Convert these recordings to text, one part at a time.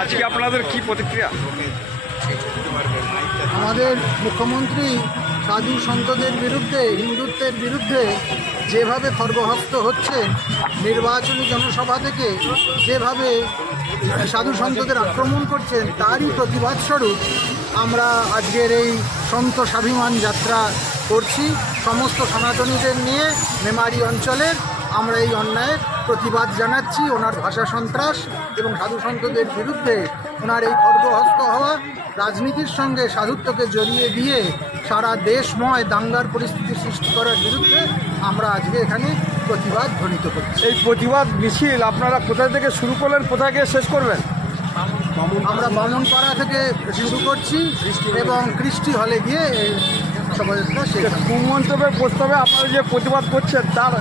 আজকে আপনাদের কি প্রতিক্রিয়া? আমাদের মুখ্যমন্ত্রী সাধু সন্তদের বিরুদ্ধে, হিন্দুত্বের বিরুদ্ধে যেভাবে খর্গহস্ত হচ্ছেন, নির্বাচনী জনসভা থেকে যেভাবে সাধু সন্তদের আক্রমণ করছেন, তারই প্রতিবাদ স্বরূপ আমরা আজকের এই সন্ত স্বাভিমান যাত্রা করছি। সমস্ত সনাতনীদের নিয়ে মেমারি অঞ্চলের আমরা এই অন্যায়ের প্রতিবাদ জানাচ্ছি। ওনার ভাষা সন্ত্রাস এবং সাধু সন্তদের বিরুদ্ধে ওনার এই খর্গহস্ত হওয়া, রাজনীতির সঙ্গে সাধুত্বকে জড়িয়ে দিয়ে সারা দেশময় দাঙ্গার পরিস্থিতি সৃষ্টি করার বিরুদ্ধে আমরা আজকে এখানে প্রতিবাদ ধ্বনিত করছি। এই প্রতিবাদ মিছিল আপনারা কোথায় থেকে শুরু করলেন, কোথায় গিয়ে শেষ করবেন? আমরা বামনপাড়া থেকে শুরু করছি এবং কৃষ্টি হলে গিয়ে শোভাযাত্রা শেষ হবে। কুমন্তব্যের প্রস্তাবে আপনারা যে প্রতিবাদ করছেন তার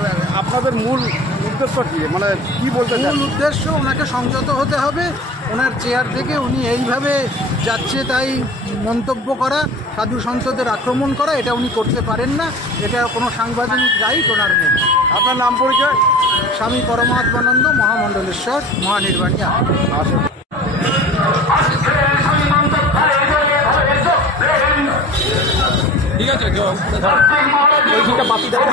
আপনাদের মূল উদ্দেশ্য কী, মানে কী বলতে চান? মূল উদ্দেশ্য ওনাকে সংযত হতে হবে। ওনার চেয়ার থেকে উনি এইভাবে যাচ্ছে তাই মন্তব্য করা, সাধু সন্তদের আক্রমণ করা, এটা উনি করতে পারেন না। এটা কোনো সাংবিধানিক রাইট ওনার নেই। আপনার নাম পরিচয়? স্বামী পরমাত্মানন্দ মহামণ্ডলেশ্বর, মহানির্বাণী। আসুন। ঠিক আছে, ওইখানটা বাতি দেখা